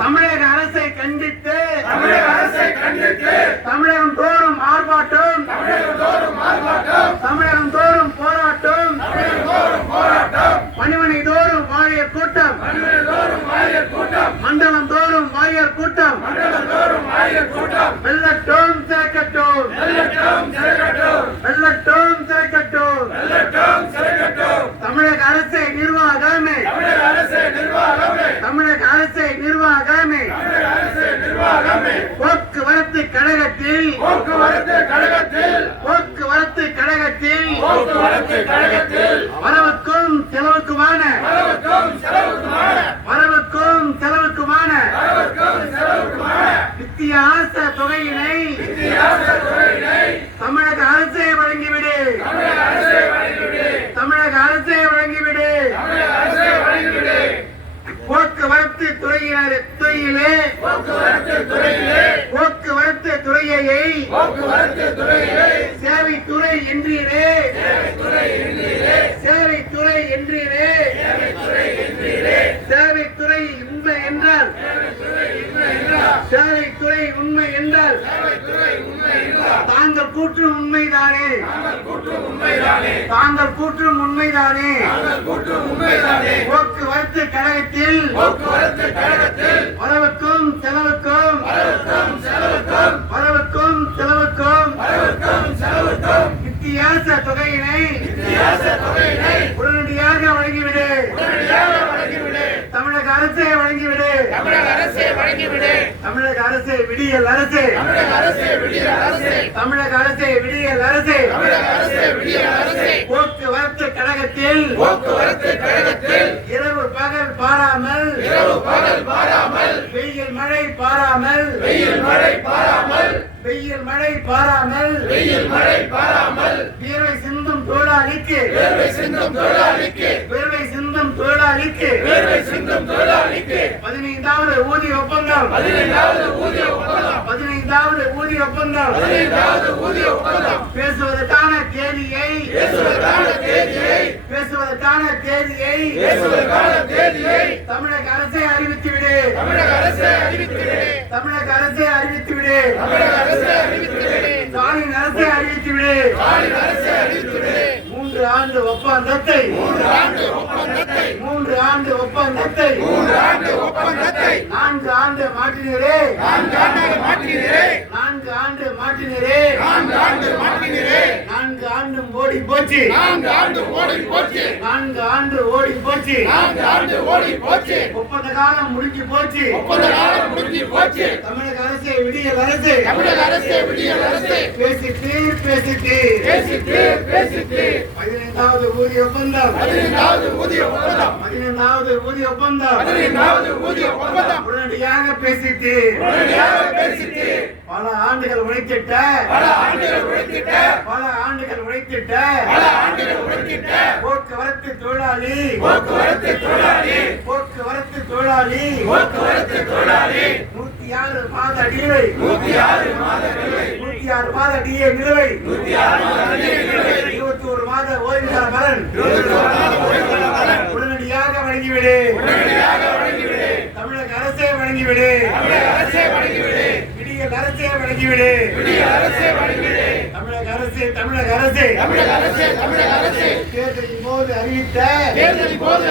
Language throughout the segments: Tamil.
தமிழக அரசை கண்டித்து தமிழகம் தோறும் ஆர்ப்பாட்டம், தமிழகம் தோறும் போராட்டம், பணிமனை தோறும் வாரியர் கூட்டம், மண்டலம் தோறும் வாரியர் கூட்டம், வெள்ளட்டும் திறக்கட்டும், வெள்ளட்டும் திறக்கட்டும். தமிழக அரசை நிர்வாகமே, தமிழக அரசை நிர்வாகமே போக்குவரத்து கழகத்தில் வரவுக்கும் செலவுக்குமான வித்தியாச தொகையினை தமிழக அரசே வழங்கிவிடு, தமிழக அரசே வழங்கிவிடு. போக்குவரத்து துறையிலே போக்குவரத்து துறையை சேவைத்துறை என்றீரே, சேவைத்துறை என்றீரே, சேவைத்துறை உண்மை என்றால், சேவைத்துறை உண்மை என்றால் தாங்கள் கூற்றும் உண்மைதானே, தாங்கள் கூற்றும் உண்மைதானே. போக்குவரத்து கழகத்தில் வரவுக்கும் செலவுக்கும் வித்தியாச தொகையினை உடனடியாக வழங்கிவிடு, தமிழக அரசே வழங்கிவிடு, தமிழக அரசே விடியல் அரசே, தமிழக அரசே விடியல் அரசே. போக்குவரத்து கழகத்தில் இரவு பகல் பாராமல், வெயில் மழை பாராமல், வெயில் மழை பாராமல் வியர்வை சிந்தும் தொழிலாளிக்கு, வியர்வை சிந்தும் தொழிலாளிக்கு 15வது ஊதிய ஒப்பந்தம், 15வது ஊதிய ஒப்பந்தம் பேசுவதற்கான தேதியை தமிழக அரசை அறிவித்துவிடு, தமிழக அரசை அறிவித்துவிடு, ஸ்டாலின் அரசை அறிவித்துவிடு. 3 ஆண்டு ஒப்பந்தத்தை 4 ஆண்டு மாற்றினரே, 4 ஆண்டு மாற்றினரே, 4 ஆண்டும் ஓடி போச்சு, 4 ஆண்டு ஓடி போச்சு, ஒப்பந்த காலம் முடிஞ்சு போச்சு. தமிழக அரசே விடியல் அரசே, பேசிட்டு 15வது ஊதிய ஒப்பந்தம், 15வது ஊதிய ஒப்பந்தம் உடனடியாக பேசிட்டு பல ஆண்டுகள் உழைத்திட்ட போக்குவரத்து தொழிலாளி 106 மாத டிஏ, 106 மாத டிஏ நிலுவை, 21 மாத ஓய்வுகால பலன் உடனடியாக வழங்கிவிடு, தமிழக அரசே வழங்கிவிடு, விடியல் அரசே வழங்கிவிடு. தமிழக அரசே தேர்தலின் போது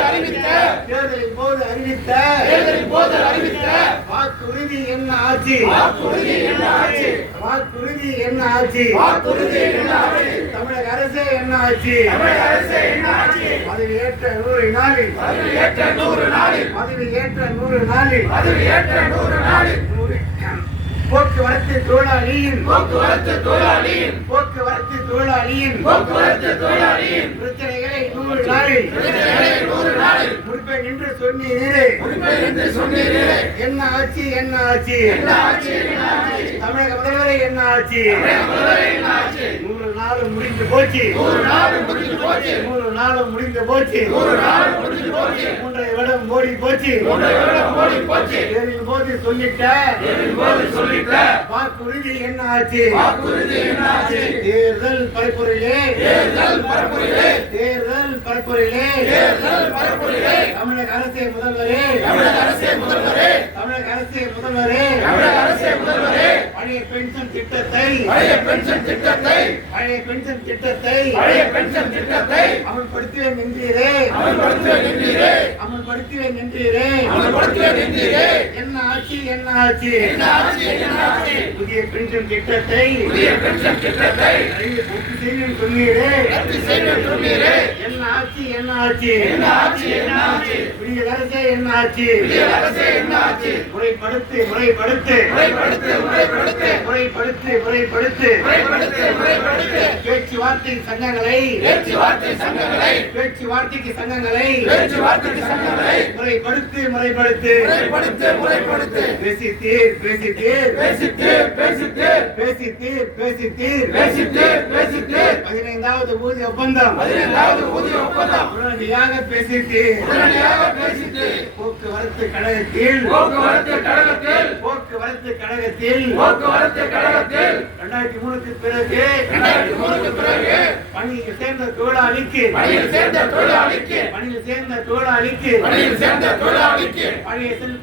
அறிவித்த வாக்குறுதி என்ன ஆச்சு, தமிழக அரசே என்ன ஆச்சு. பதவியேற்ற 100 நாளில் போக்குவரத்து தொழிலாளியின் பிரச்சனைகளை 100 நாளில் முடிப்பேன் என்று சொன்னீரே. என்ன ஆச்சு தமிழக முதல்வரை என்ன ஆச்சு? 100 நாள் முடிந்து போச்சு, 100 நாள் முடிந்து போச்சு, 3 வருடம் ஓடி போச்சு. போது சொல்லிட்ட வாக்குறுதி என்ன ஆச்சு? தேர்தல் பரப்புரையிலே தமிழக அரசே முதல்வரே பென்ஷன் திட்டத்தை பழைய பென்ஷன் திட்டத்தை பழைய பென்ஷன் திட்டத்தை பழைய பென்ஷன் திட்டத்தை அமல்படுத்துவேன் என்றீரே அமல்படுத்துவேன் என்றீரே அமல்படுத்துவேன் என்றீரே அமல்படுத்துவேன் என்றீரே என்ன ஆட்சி என்ன ஆட்சி என்ன ஆட்சி என்ன ஆட்சி புதிய பென்ஷன் திட்டத்தை புதிய பென்ஷன் திட்டத்தை ரத்து செய்வேன் சொன்னீரே ரத்து செய்வேன் சொன்னீரே என்ன ஆட்சி என்ன ஆட்சி என்ன ஆட்சி என்ன ஆட்சி புதிய அரசே என்ன ஆட்சி புதிய அரசே என்ன ஆட்சி முறைப்படுத்து முறைப்படுத்து முறைப்படுத்து முறைப்படுத்து முறைப்படுத்து முறைப்படுத்து முறைப்படுத்து முறைப்படுத்து பேச்சுவார்த்தை சங்கங்களை பேச்சுவார்த்தை சங்கங்களை பேச்சுவார்த்தைக்கு சங்கங்களை பேச்சுவார்த்தைக்கு சங்கங்களை முறைப்படுத்து முறைப்படுத்து முறைப்படுத்து முறைப்படுத்து பேசித்தீர் பேசித்தீர் பேசிட்டு பேசிட்டு பேசித்தீர் பேசித்தீர் பேசிட்டு பேசிட்டு 15வது ஊதிய ஒப்பந்தம் 15வது ஊதிய ஒப்பந்தம் உடனடியாக பேசித்தீர் உடனடியாக பேசிட்டு போக்குவரத்து கழகத்தில் போக்குவரத்து கழகத்தில் போக்குவரத்து கழகத்தில் போக்குவரத்து கழகத்தில் 2003க்கு பிறகு 2003க்கு பிறகு பணியில் சேர்ந்த தொழிலாளிக்கு பணியில் சேர்ந்த தொழிலாளிக்கு பணியில் சேர்ந்த தொழிலாளிக்கு பணியில் சேர்ந்த தொழிலாளிக்கு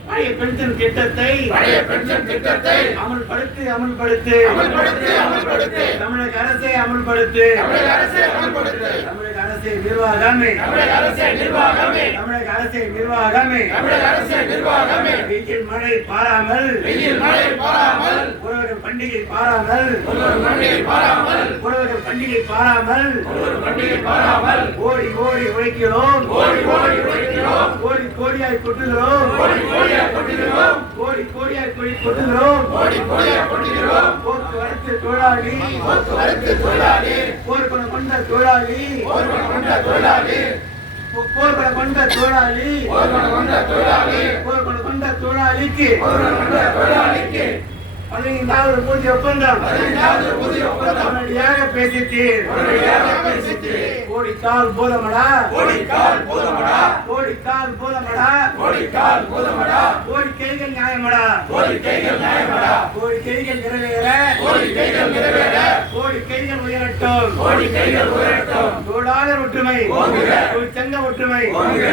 பழைய பென்ஷன் திட்டத்தை பழைய பென்ஷன் திட்டத்தை அமல்படுத்து அமல்படுத்து அமல்படுத்து அமல்படுத்து தமிழக அரசை அமல்படுத்து தமிழக அரசை அமல்படுத்து தமிழக அரசை நிர்வாகமே தமிழக அரசை நிர்வாகமே தமிழக அரசை நிர்வாகமே தமிழக அரசை நிர்வாகமே வெயில் மழை பாராமல் வெயில் மழை பாராமல் உழவர் பண்டிகை பாராமல் ஒரு பண்டிகை பாராமல் உழவர் பண்டிகை பாராமல் ஒரு பண்டிகை பாராமல் ஓடி ஓடி உழைக்கிறோம் ஓடி ஓடி உழைக்கிறோம் கோடி கோடியாய் கொட்டுகிறோம் ஓடி ஓடியா கொட்டுகிறோம் கோடி கோடியாய் கொட்டுகிறோம் ஓடி ஓடியா கொட்டுகிறோம் போக்குவரத்து தொழிலாளி போக்குவரத்து தொழிலாளி போர்க்குணம் கொண்ட தொழிலாளி ஒருவன் கொண்ட தொழிலாளி போர்க்குணம் கொண்ட தொழிலாளி ஒருவன் கொண்ட தொழிலாளி போர்க்குணம் கொண்ட தொழிலாளிக்கு ஒருவன் கொண்ட தொழிலாளிக்கு 15வது ஊதிய ஒப்பந்தம் 15வது ஊதிய ஒப்பந்தம் உடனடியாக பேசித்தீர் உடனடியாக பேசிட்டு கோடிக்கால் போதமடா கோடிக்கால் போதமடா கோடிக்கால் போதமடா கோடிக்கால் போதமடா கோரிக்கைகள் நியாயமடா கோரிக்கைகள் நியாயமடா கோரிக்கைகள் நிறைவேற கோரிக்கைகள் நிறைவேற கோரிக்கைகள் உயரட்டும் கோரிக்கைகள் உயரட்டும் தொழிலாளர் ஒற்றுமை ஓங்குக. தொழிற்சங்க ஒற்றுமை ஓங்குக.